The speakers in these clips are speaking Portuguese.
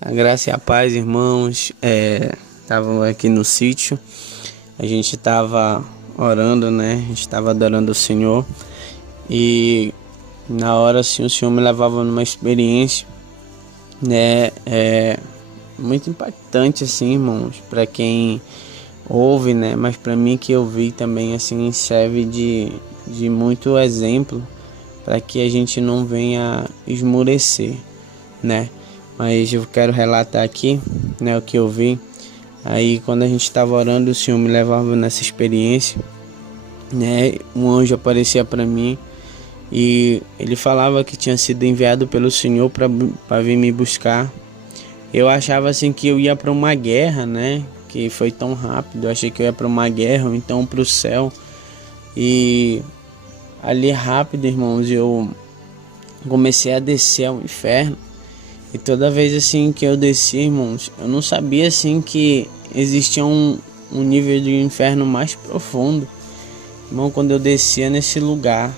A graça e a paz, irmãos. Estava aqui no sítio, a gente estava orando, né? A gente estava adorando o Senhor e na hora assim o Senhor me levava numa experiência, né? Muito impactante assim, irmãos, para quem ouve, né? Mas para mim que eu vi também assim serve de muito exemplo para que a gente não venha esmurecer, né? Mas eu quero relatar aqui, né, o que eu vi. Aí quando a gente estava orando, o Senhor me levava nessa experiência, né? Um anjo aparecia para mim e ele falava que tinha sido enviado pelo Senhor para vir me buscar. Eu achava assim que eu ia para uma guerra, né? Que foi tão rápido. Eu achei que eu ia para uma guerra ou então para o céu. E ali rápido, irmãos, eu comecei a descer ao inferno. E toda vez assim que eu descia, irmãos, eu não sabia assim que existia um nível de inferno mais profundo. Irmão, quando eu descia nesse lugar,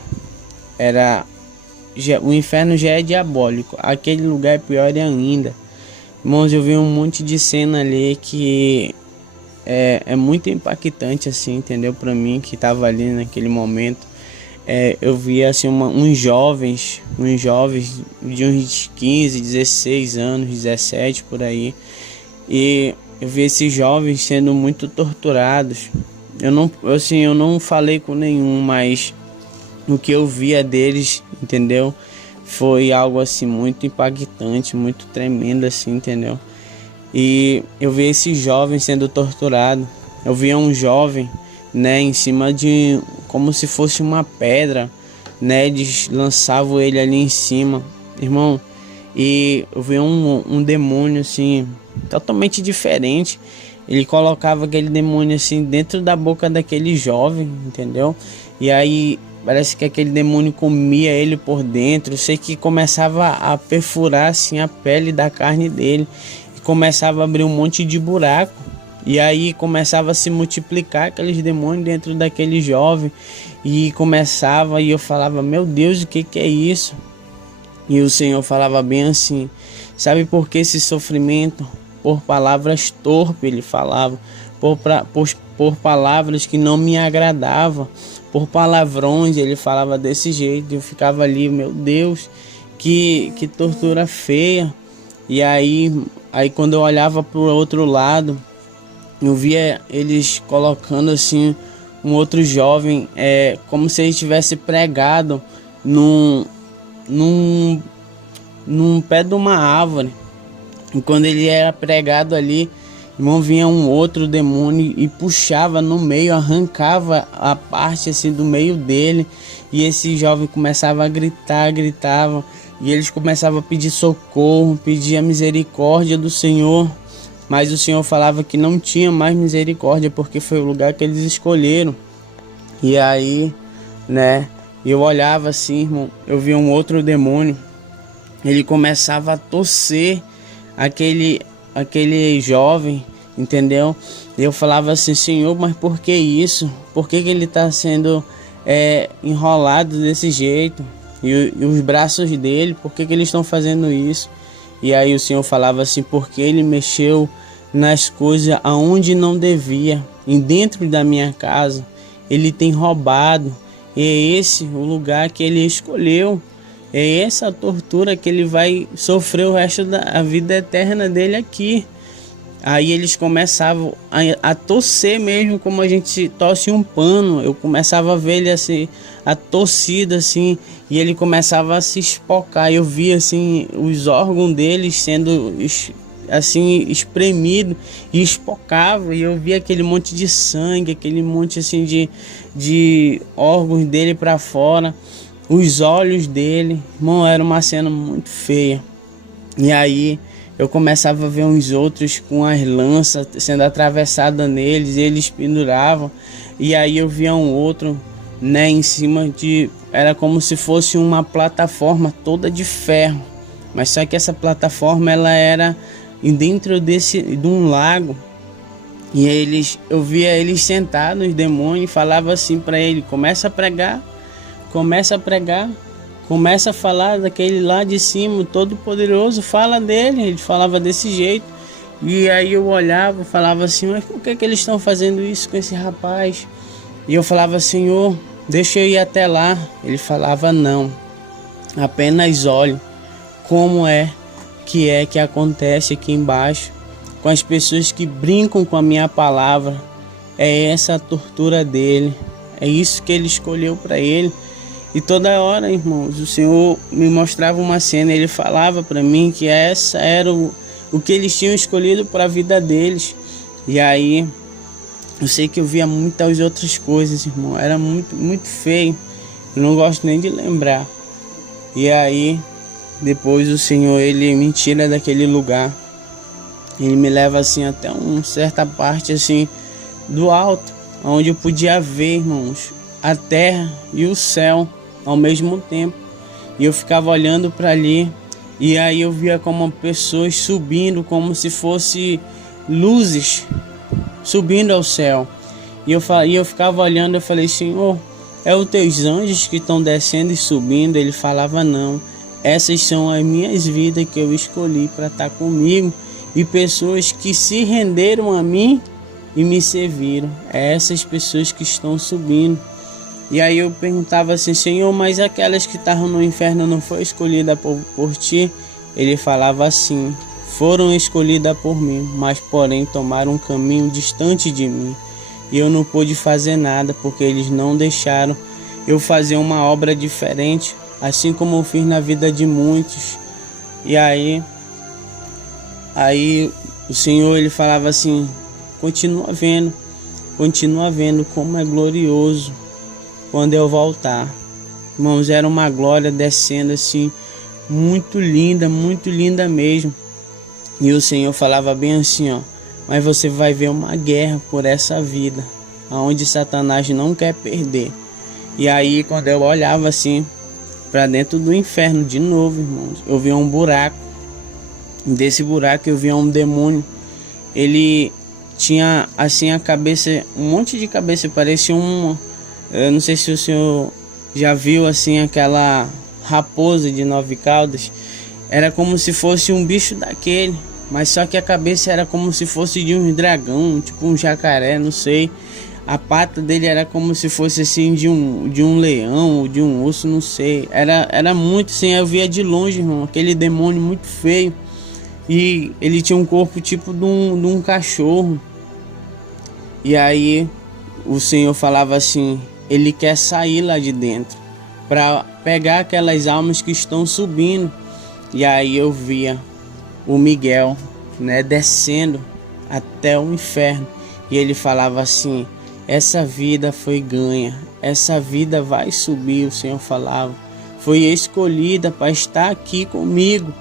o inferno já é diabólico. Aquele lugar é pior ainda. Irmãos, eu vi um monte de cena ali que é muito impactante assim, entendeu? Para mim que estava ali naquele momento. Eu vi assim uns jovens de uns 15, 16 anos, 17 por aí. E eu vi esses jovens sendo muito torturados. Eu não falei com nenhum, mas o que eu via deles, entendeu? Foi algo assim muito impactante, muito tremendo assim, entendeu? E eu vi esses jovens sendo torturados. Eu via um jovem, né, em cima de como se fosse uma pedra, né? Eles lançavam ele ali em cima, irmão. E eu vi um demônio assim totalmente diferente. Ele colocava aquele demônio assim dentro da boca daquele jovem, entendeu? E aí parece que aquele demônio comia ele por dentro. Eu sei que começava a perfurar assim a pele da carne dele e começava a abrir um monte de buraco. E aí começava a se multiplicar aqueles demônios dentro daquele jovem. E eu falava, meu Deus, o que é isso? E o Senhor falava bem assim, sabe por que esse sofrimento? Por palavras torpes, ele falava, por palavras que não me agradavam, por palavrões, ele falava desse jeito. Eu ficava ali, meu Deus, que tortura feia. E aí quando eu olhava para o outro lado, eu via eles colocando assim um outro jovem, como se ele tivesse pregado num pé de uma árvore. E quando ele era pregado ali, irmão, vinha um outro demônio e puxava no meio, arrancava a parte assim do meio dele. E esse jovem começava a gritava. E eles começavam a pedir socorro, pedir a misericórdia do Senhor. Mas o Senhor falava que não tinha mais misericórdia, porque foi o lugar que eles escolheram. E aí, né, eu olhava assim, irmão, eu via um outro demônio. Ele começava a torcer aquele jovem, entendeu? E eu falava assim, Senhor, mas por que isso? Por que ele está sendo enrolado desse jeito? E os braços dele, por que eles estão fazendo isso? E aí o Senhor falava assim, porque ele mexeu nas coisas aonde não devia, e dentro da minha casa, ele tem roubado. É esse o lugar que ele escolheu, é essa tortura que ele vai sofrer o resto da vida eterna dele aqui. Aí eles começavam a torcer mesmo, como a gente torce um pano. Eu começava a ver ele assim, a torcida assim, e ele começava a se espocar. Eu via assim os órgãos dele sendo assim espremido e espocava, e eu via aquele monte de sangue, aquele monte assim de órgãos dele para fora, os olhos dele, irmão, era uma cena muito feia. E aí eu começava a ver uns outros com as lanças sendo atravessadas neles, eles penduravam. E aí eu via um outro, né, em cima era como se fosse uma plataforma toda de ferro. Mas só que essa plataforma ela era dentro de um lago. E eu via eles sentados, os demônios, e falava assim para ele: começa a pregar, começa a falar daquele lá de cima, todo poderoso, fala dele. Ele falava desse jeito. E aí eu olhava e falava assim: mas por que eles estão fazendo isso com esse rapaz? E eu falava: Senhor, deixa eu ir até lá. Ele falava: não, apenas olhe como é que acontece aqui embaixo com as pessoas que brincam com a minha palavra. É essa a tortura dele, é isso que ele escolheu para ele. E toda hora, irmãos, o Senhor me mostrava uma cena, ele falava para mim que essa era o que eles tinham escolhido para a vida deles. E aí eu sei que eu via muitas outras coisas, irmão, era muito feio, eu não gosto nem de lembrar. E aí depois o Senhor, ele me tira daquele lugar, ele me leva assim até uma certa parte assim do alto, onde eu podia ver, irmãos, a terra e o céu ao mesmo tempo. E eu ficava olhando para ali, e aí eu via como pessoas subindo, como se fosse luzes subindo ao céu. E eu ficava olhando, eu falei: Senhor, é os teus anjos que estão descendo e subindo? Ele falava: não, essas são as minhas vidas que eu escolhi para estar comigo, e pessoas que se renderam a mim e me serviram. É essas pessoas que estão subindo. E aí eu perguntava assim: Senhor, mas aquelas que estavam no inferno não foi escolhida por ti? Ele falava assim: foram escolhidas por mim, mas porém tomaram um caminho distante de mim. E eu não pude fazer nada, porque eles não deixaram eu fazer uma obra diferente, assim como eu fiz na vida de muitos. E aí o Senhor, ele falava assim: continua vendo como é glorioso quando eu voltar. Irmãos, era uma glória descendo assim, muito linda mesmo. E o Senhor falava bem assim, ó: mas você vai ver uma guerra por essa vida, aonde Satanás não quer perder. E aí quando eu olhava assim para dentro do inferno de novo, irmãos, eu via um buraco. Desse buraco eu via um demônio. Ele tinha assim a cabeça, um monte de cabeça, parecia eu não sei se o senhor já viu assim aquela raposa de 9 caudas. Era como se fosse um bicho daquele, mas só que a cabeça era como se fosse de um dragão, tipo um jacaré, não sei. A pata dele era como se fosse assim de um leão ou de um urso, não sei. Era muito assim, eu via de longe, irmão, aquele demônio muito feio. E ele tinha um corpo tipo de um cachorro. E aí o Senhor falava assim: ele quer sair lá de dentro para pegar aquelas almas que estão subindo. E aí eu via o Miguel, né, descendo até o inferno. E ele falava assim: essa vida foi ganha, essa vida vai subir. O Senhor falava: foi escolhida para estar aqui comigo.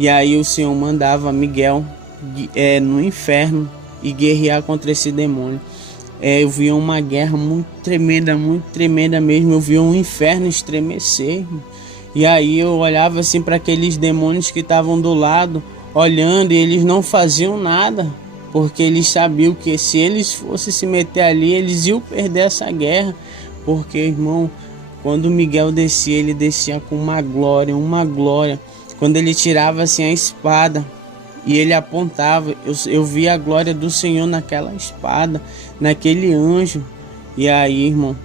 E aí o Senhor mandava Miguel no inferno e guerrear contra esse demônio. Eu via uma guerra muito tremenda mesmo. Eu via um inferno estremecer. E aí eu olhava assim para aqueles demônios que estavam do lado, olhando, e eles não faziam nada, porque eles sabiam que se eles fossem se meter ali, eles iam perder essa guerra. Porque, irmão, quando Miguel descia, ele descia com uma glória. Quando ele tirava assim a espada e ele apontava, eu via a glória do Senhor naquela espada, naquele anjo. E aí, irmão,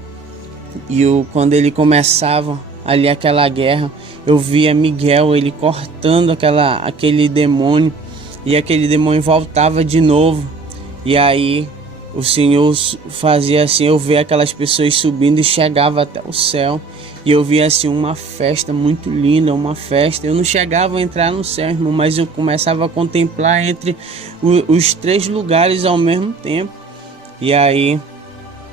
quando ele começava ali aquela guerra, eu via Miguel, ele cortando aquele demônio, e aquele demônio voltava de novo. E aí o Senhor fazia assim, eu via aquelas pessoas subindo e chegava até o céu. E eu via assim uma festa muito linda, uma festa. Eu não chegava a entrar no céu, irmão, mas eu começava a contemplar entre os 3 lugares ao mesmo tempo. E aí,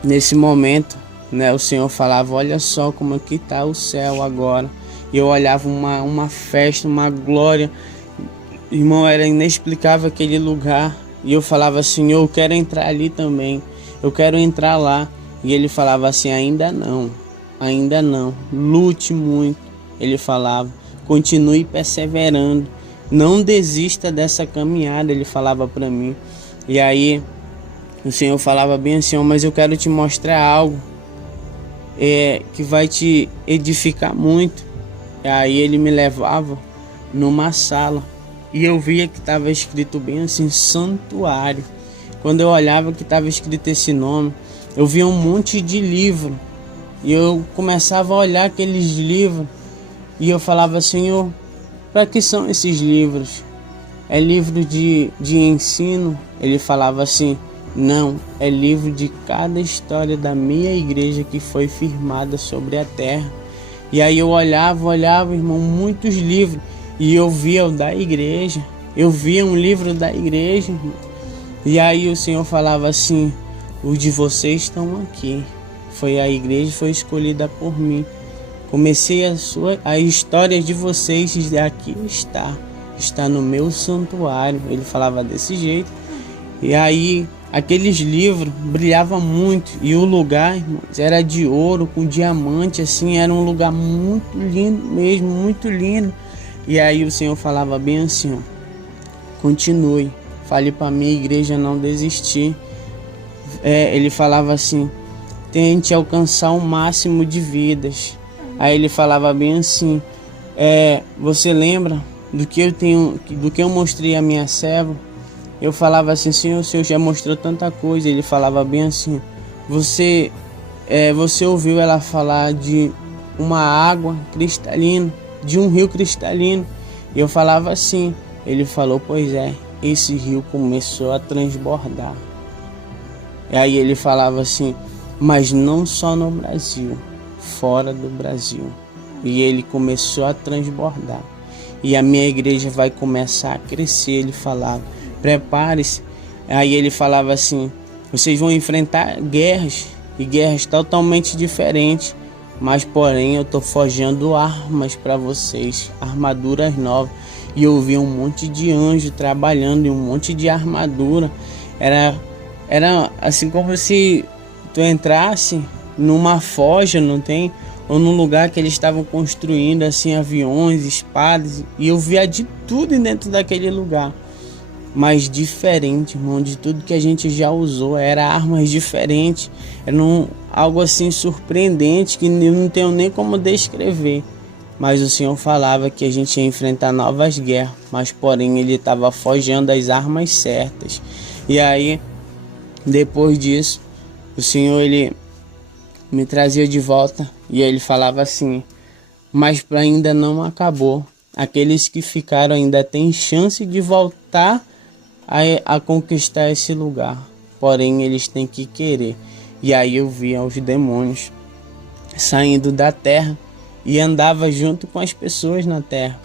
nesse momento, né, o Senhor falava: olha só como aqui está o céu agora. E eu olhava uma festa, uma glória. Irmão, era inexplicável aquele lugar. E eu falava: Senhor, eu quero entrar ali também. Eu quero entrar lá. E ele falava assim: ainda não, lute muito. Ele falava: continue perseverando, não desista dessa caminhada, ele falava para mim. E aí o Senhor falava bem assim, mas eu quero te mostrar algo que vai te edificar muito. E aí ele me levava numa sala e eu via que estava escrito bem assim, santuário. Quando eu olhava que estava escrito esse nome, eu via um monte de livro e eu começava a olhar aqueles livros e eu falava, Senhor, para que são esses livros? É livro de ensino? Ele falava assim, não, é livro de cada história da minha igreja que foi firmada sobre a terra. E aí eu olhava, irmão, muitos livros, e eu via o da igreja, eu via um livro da igreja, irmão. E aí o Senhor falava assim, os de vocês estão aqui, a igreja foi escolhida por mim. Comecei a história de vocês, aqui está no meu santuário. Ele falava desse jeito. E aí aqueles livros brilhavam muito e o lugar, irmãos, era de ouro com diamante, assim, era um lugar muito lindo mesmo, muito lindo. E aí o Senhor falava bem assim, ó, continue, fale para minha igreja não desistir. Ele falava assim, tente alcançar o máximo de vidas. Aí ele falava bem assim, você lembra do que eu mostrei a minha serva? Eu falava assim, Senhor, o Senhor já mostrou tanta coisa. Ele falava bem assim, você ouviu ela falar de uma água cristalina, de um rio cristalino? E eu falava assim. Ele falou, pois esse rio começou a transbordar. E aí ele falava assim, mas não só no Brasil, fora do Brasil. E ele começou a transbordar. E a minha igreja vai começar a crescer, ele falava. Prepare-se. Aí ele falava assim, vocês vão enfrentar guerras, e guerras totalmente diferentes, mas porém eu estou forjando armas para vocês, armaduras novas. E eu vi um monte de anjo trabalhando em um monte de armadura. Era assim como se tu entrasse numa forja, não tem? Ou num lugar que eles estavam construindo assim aviões, espadas, e eu via de tudo dentro daquele lugar. Mas diferente, irmão, de tudo que a gente já usou, era armas diferentes, era algo assim surpreendente que eu não tenho nem como descrever. Mas o Senhor falava que a gente ia enfrentar novas guerras, mas porém ele estava forjando as armas certas. E aí, depois disso, o Senhor ele me trazia de volta e ele falava assim, mas ainda não acabou. Aqueles que ficaram ainda têm chance de voltar a conquistar esse lugar, porém eles têm que querer. E aí eu via os demônios saindo da terra e andava junto com as pessoas na terra,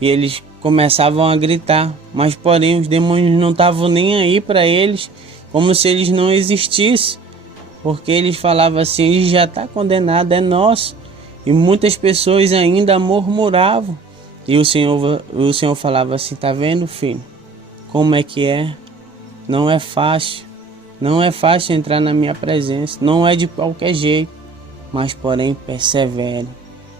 e eles começavam a gritar, mas porém os demônios não estavam nem aí para eles, como se eles não existissem, porque eles falavam assim, ele já está condenado, é nosso. E muitas pessoas ainda murmuravam, e o Senhor falava assim, tá vendo, filho, como é que é? Não é fácil entrar na minha presença, não é de qualquer jeito, mas porém persevere.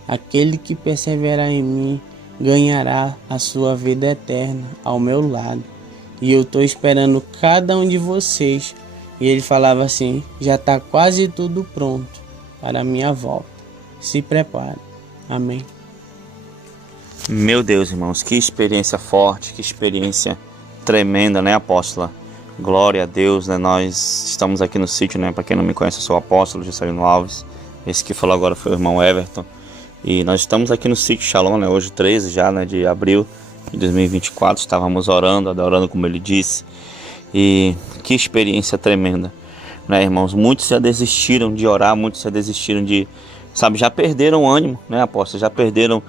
Aquele que perseverar em mim ganhará a sua vida eterna ao meu lado. E eu estou esperando cada um de vocês. E ele falava assim, já está quase tudo pronto para a minha volta. Se prepare. Amém. Meu Deus, irmãos, que experiência forte, que experiência tremenda, né, apóstola? Glória a Deus, né? Nós estamos aqui no sítio, né? Para quem não me conhece, eu sou o apóstolo Juscelino Alves. Esse que falou agora foi o irmão Everton. E nós estamos aqui no sítio Shalom, né? Hoje 13 já, né, de abril de 2024. Estávamos orando, adorando, como ele disse. E que experiência tremenda, né, irmãos? Muitos já desistiram de orar, muitos já desistiram de, já perderam o ânimo, né, apóstolo? Já perderam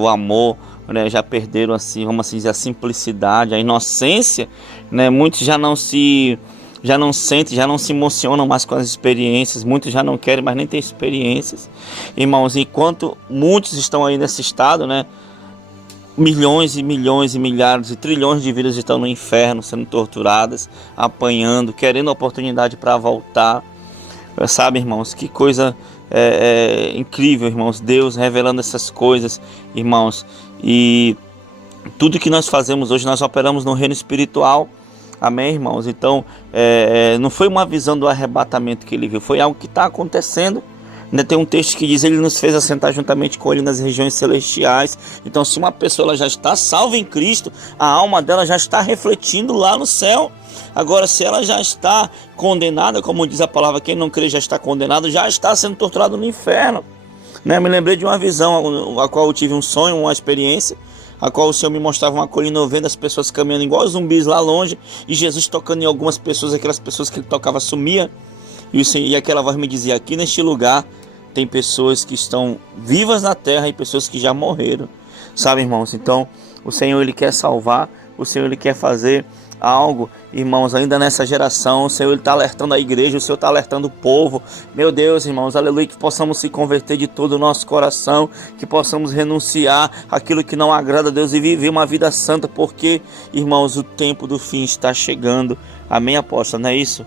o amor, né? Já perderam, assim, vamos assim dizer, a simplicidade, a inocência, né? Muitos já não sentem, já não se emocionam mais com as experiências, muitos já não querem mais nem ter experiências, irmãos. Enquanto muitos estão aí nesse estado, né, milhões e milhões e milhares e trilhões de vidas estão no inferno, sendo torturadas, apanhando, querendo oportunidade para voltar. Sabe, irmãos, que coisa incrível, irmãos. Deus revelando essas coisas, irmãos. E tudo que nós fazemos hoje, nós operamos no reino espiritual. Amém, irmãos? Então, não foi uma visão do arrebatamento que ele viu, foi algo que está acontecendo. Ainda tem um texto que diz: ele nos fez assentar juntamente com ele nas regiões celestiais. Então, se uma pessoa ela já está salva em Cristo, a alma dela já está refletindo lá no céu. Agora, se ela já está condenada, como diz a palavra, quem não crê já está condenado, já está sendo torturado no inferno, né? Me lembrei de uma visão a qual eu tive um sonho, uma experiência, a qual o Senhor me mostrava uma colina, eu vendo as pessoas caminhando igual zumbis lá longe, e Jesus tocando em algumas pessoas, aquelas pessoas que ele tocava sumia. E aquela voz me dizia: aqui neste lugar tem pessoas que estão vivas na terra e pessoas que já morreram. Sabe, irmãos? Então, o Senhor, ele quer salvar, o Senhor, ele quer fazer algo, irmãos, ainda nessa geração. O Senhor está alertando a igreja, o Senhor está alertando o povo. Meu Deus, irmãos, aleluia, que possamos se converter de todo o nosso coração, que possamos renunciar aquilo que não agrada a Deus e viver uma vida santa, porque, irmãos, o tempo do fim está chegando. Amém, apóstolo, não é isso?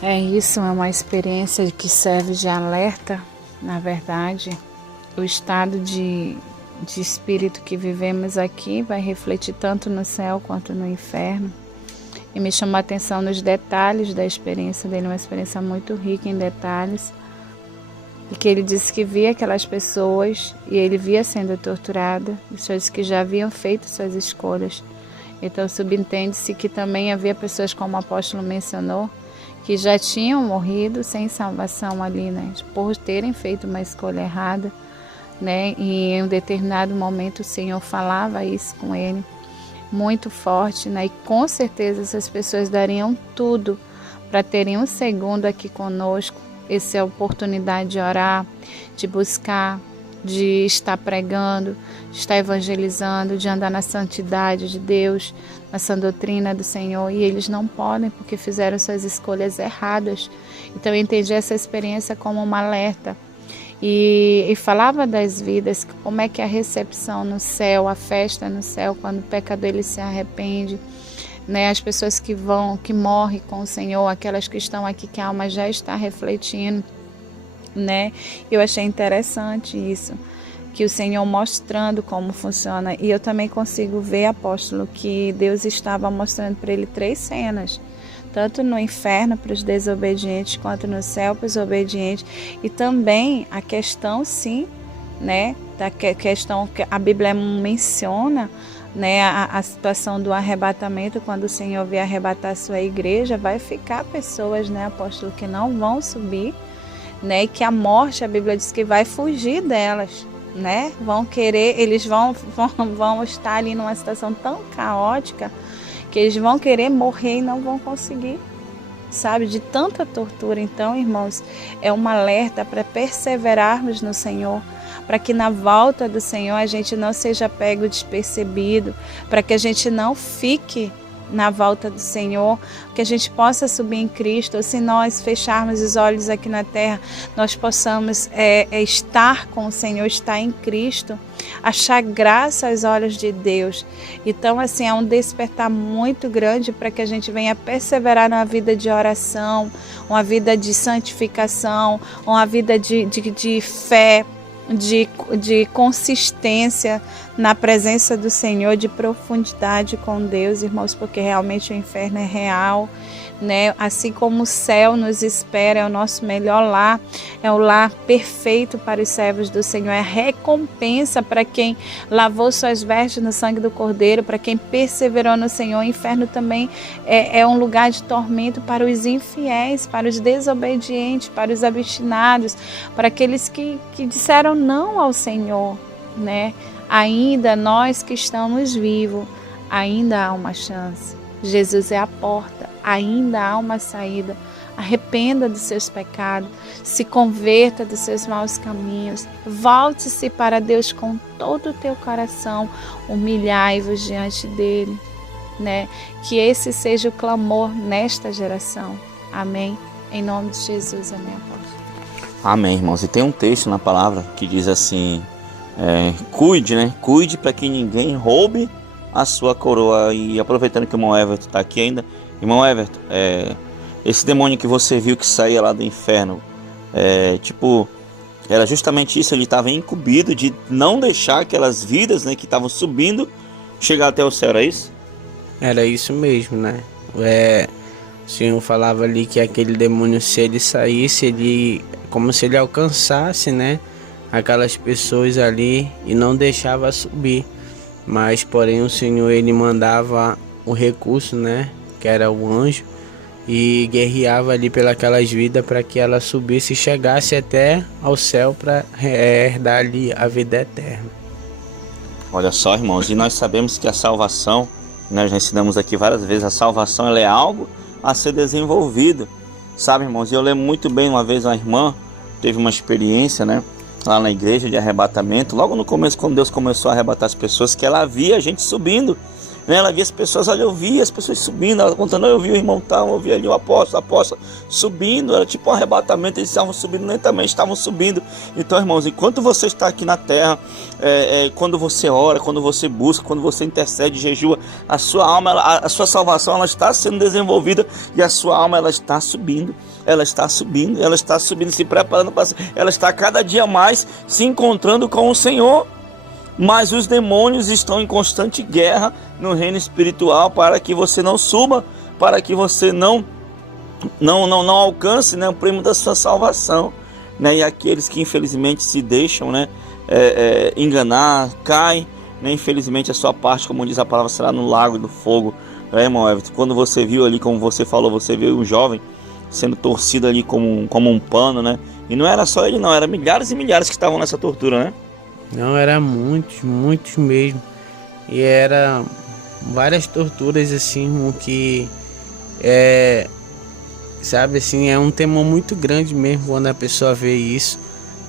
É isso, é uma experiência que serve de alerta. Na verdade, o estado de espírito que vivemos aqui vai refletir tanto no céu quanto no inferno. E me chamou a atenção nos detalhes da experiência dele, uma experiência muito rica em detalhes. E que ele disse que via aquelas pessoas e ele via sendo torturado, pessoas que já haviam feito suas escolhas. Então subentende-se que também havia pessoas, como o apóstolo mencionou, que já tinham morrido sem salvação ali, né, por terem feito uma escolha errada, né, e em um determinado momento o Senhor falava isso com ele, muito forte, né, e com certeza essas pessoas dariam tudo para terem um segundo aqui conosco. Essa é a oportunidade de orar, de buscar, de estar pregando, de estar evangelizando, de andar na santidade de Deus, na sã doutrina do Senhor, e eles não podem porque fizeram suas escolhas erradas. Então eu entendi essa experiência como uma alerta e falava das vidas, como é que é a recepção no céu, a festa no céu, quando o pecador ele se arrepende, né? As pessoas que morrem com o Senhor, aquelas que estão aqui que a alma já está refletindo, né? Eu achei interessante isso, que o Senhor mostrando como funciona. E eu também consigo ver, apóstolo, que Deus estava mostrando para ele 3 cenas, tanto no inferno para os desobedientes, quanto no céu para os obedientes. E também a questão, sim, né, da questão que a Bíblia menciona, né, a situação do arrebatamento, quando o Senhor vier arrebatar a sua igreja, vai ficar pessoas, né, apóstolo, que não vão subir, né, e que a morte, a Bíblia diz que vai fugir delas, né, vão querer, eles vão estar ali numa situação tão caótica que eles vão querer morrer e não vão conseguir, sabe, de tanta tortura. Então, irmãos, é um alerta para perseverarmos no Senhor, para que na volta do Senhor a gente não seja pego despercebido, para que a gente não fique na volta do Senhor, que a gente possa subir em Cristo. Se nós fecharmos os olhos aqui na terra, nós possamos estar com o Senhor, estar em Cristo, achar graça aos olhos de Deus. Então, assim, é um despertar muito grande para que a gente venha perseverar na vida de oração, uma vida de santificação, uma vida de fé, de consistência na presença do Senhor, de profundidade com Deus, irmãos, porque realmente o inferno é real, né? Assim como o céu nos espera, é o nosso melhor lar, é o lar perfeito para os servos do Senhor, é a recompensa para quem lavou suas vestes no sangue do Cordeiro, para quem perseverou no Senhor. O inferno também é um lugar de tormento para os infiéis, para os desobedientes, para os obstinados, para aqueles que disseram não ao Senhor, né? Ainda nós que estamos vivos, ainda há uma chance. Jesus é a porta, ainda há uma saída. Arrependa dos seus pecados, se converta dos seus maus caminhos, volte-se para Deus com todo o teu coração, humilhai-vos diante dele, né? Que esse seja o clamor nesta geração. Amém? Em nome de Jesus, amém, apóstolo. Amém, irmãos. E tem um texto na palavra que diz assim: cuide, né? Cuide para que ninguém roube a sua coroa. E aproveitando que o irmão Everton está aqui ainda, irmão Everton, esse demônio que você viu que saía lá do inferno, Era justamente isso, ele estava incumbido de não deixar aquelas vidas, né, que estavam subindo chegar até o céu, era isso? Era isso mesmo, né? O Senhor falava ali que aquele demônio, se ele saísse, como se ele alcançasse, né, aquelas pessoas ali e não deixava subir. Mas porém o Senhor, ele mandava o recurso, né, que era o anjo, e guerreava ali pelas vidas para que ela subisse e chegasse até ao céu para herdar ali a vida eterna. Olha só, irmãos, e nós sabemos que a salvação, nós já ensinamos aqui várias vezes, a salvação ela é algo a ser desenvolvido, sabe, irmãos? E eu lembro muito bem, uma vez uma irmã teve uma experiência, né, lá na igreja de arrebatamento, logo no começo, quando Deus começou a arrebatar as pessoas, que ela via a gente subindo, né? Ela via as pessoas, olha, eu via as pessoas subindo, ela contando, eu vi o irmão tal, eu vi ali o apóstolo subindo, era tipo um arrebatamento, eles estavam subindo lentamente, estavam subindo. Então, irmãos, enquanto você está aqui na terra, quando você ora, quando você busca, quando você intercede, jejua, a sua alma, a sua salvação, ela está sendo desenvolvida e a sua alma, ela está subindo. Ela está subindo, se preparando para... Ela está cada dia mais se encontrando com o Senhor. Mas os demônios estão em constante guerra no reino espiritual para que você não suba, para que você não alcance, né, o prêmio da sua salvação, né? E aqueles que infelizmente se deixam, né, enganar, caem, né? Infelizmente a sua parte, como diz a palavra, será no lago do fogo, né, irmão Everton? Quando você viu ali, como você falou, você viu um jovem sendo torcido ali como um pano, né? E não era só ele não, eram milhares e milhares que estavam nessa tortura, né? Não, era muitos mesmo. E era várias torturas assim, que sabe assim, é um temor muito grande mesmo quando a pessoa vê isso,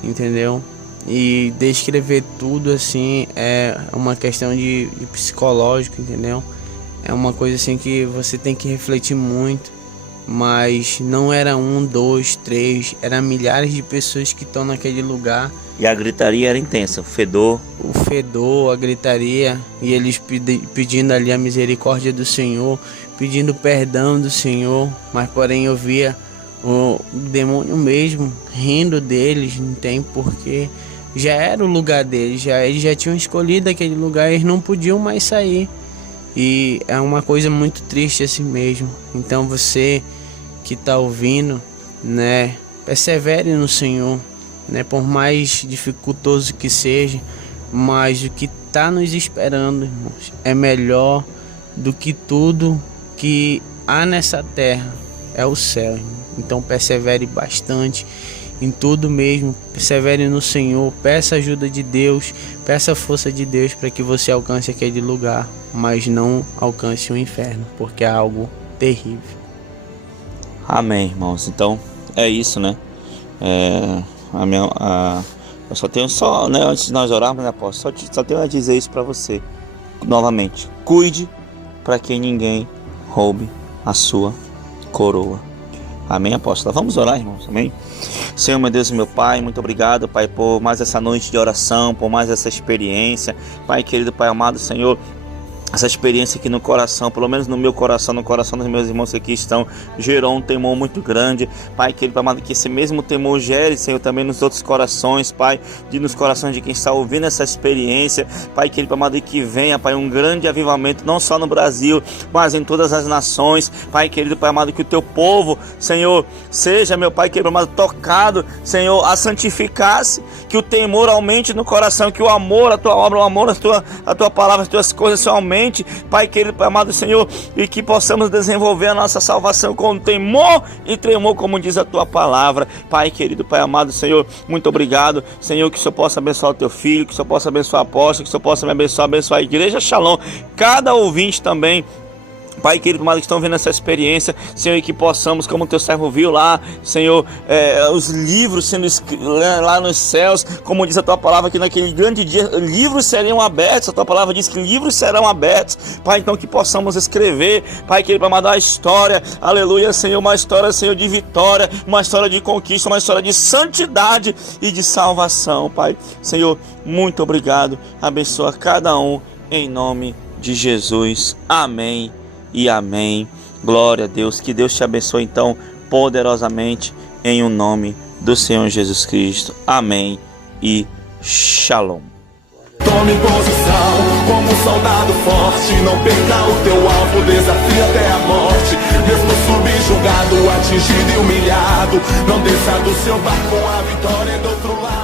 entendeu? E descrever tudo assim é uma questão de psicológico, entendeu? É uma coisa assim que você tem que refletir muito. Mas não era 1, 2, 3, eram milhares de pessoas que estão naquele lugar. E a gritaria era intensa, o fedor, a gritaria, e eles pedindo ali a misericórdia do Senhor, pedindo perdão do Senhor, mas porém eu via o demônio mesmo rindo deles, não tem porquê. Já era o lugar deles, eles já tinham escolhido aquele lugar, eles não podiam mais sair. E é uma coisa muito triste assim mesmo. Então você que está ouvindo, né, persevere no Senhor, né, por mais dificultoso que seja, mas o que está nos esperando, irmãos, é melhor do que tudo que há nessa terra, é o céu, irmão. Então persevere bastante em tudo mesmo, persevere no Senhor, peça ajuda de Deus, peça a força de Deus para que você alcance aquele lugar, mas não alcance o inferno, porque é algo terrível. Amém, irmãos. Então é isso, né? Eu só tenho né, antes de nós orarmos, né, apóstolo? Só tenho a dizer isso para você novamente: cuide para que ninguém roube a sua coroa. Amém, apóstolo? Vamos orar, irmãos. Amém. Senhor, meu Deus e meu Pai, muito obrigado, Pai, por mais essa noite de oração, por mais essa experiência, Pai querido, Pai amado, Senhor. Essa experiência aqui no coração, pelo menos no meu coração, no coração dos meus irmãos que aqui estão, gerou um temor muito grande, Pai querido, Pai amado, que esse mesmo temor gere, Senhor, também nos outros corações, Pai, nos corações de quem está ouvindo essa experiência, Pai querido, Pai amado, e que venha, Pai, um grande avivamento, não só no Brasil, mas em todas as nações, Pai querido, Pai amado, que o Teu povo, Senhor, seja, meu Pai querido, Pai amado, tocado, Senhor, a santificar-se, que o temor aumente no coração, que o amor, a Tua obra, o amor, a Tua palavra, as Tuas coisas aumentem, Pai querido, Pai amado, Senhor, e que possamos desenvolver a nossa salvação com temor e tremor, como diz a Tua palavra. Pai querido, Pai amado, Senhor, muito obrigado, Senhor, que o Senhor possa abençoar o Teu filho, que o Senhor possa abençoar a apóstolo, que o Senhor possa me abençoar a igreja Shalom, cada ouvinte também, Pai querido, que estão vendo essa experiência, Senhor, e que possamos, como o Teu servo viu lá, Senhor, os livros sendo escritos lá nos céus, como diz a Tua palavra, que naquele grande dia livros serão abertos, a Tua palavra diz que livros serão abertos, Pai, então que possamos escrever, Pai querido, para mandar a história, aleluia, Senhor, uma história, Senhor, de vitória, uma história de conquista, uma história de santidade e de salvação, Pai, Senhor, muito obrigado, abençoa cada um, em nome de Jesus, amém e amém. Glória a Deus, que Deus te abençoe então poderosamente em o nome do Senhor Jesus Cristo. Amém e Shalom. Tome posição como um soldado forte. Não perca o teu alvo, desafia até a morte. Mesmo subjugado, atingido e humilhado, não desça do seu barco, a vitória é do outro lado.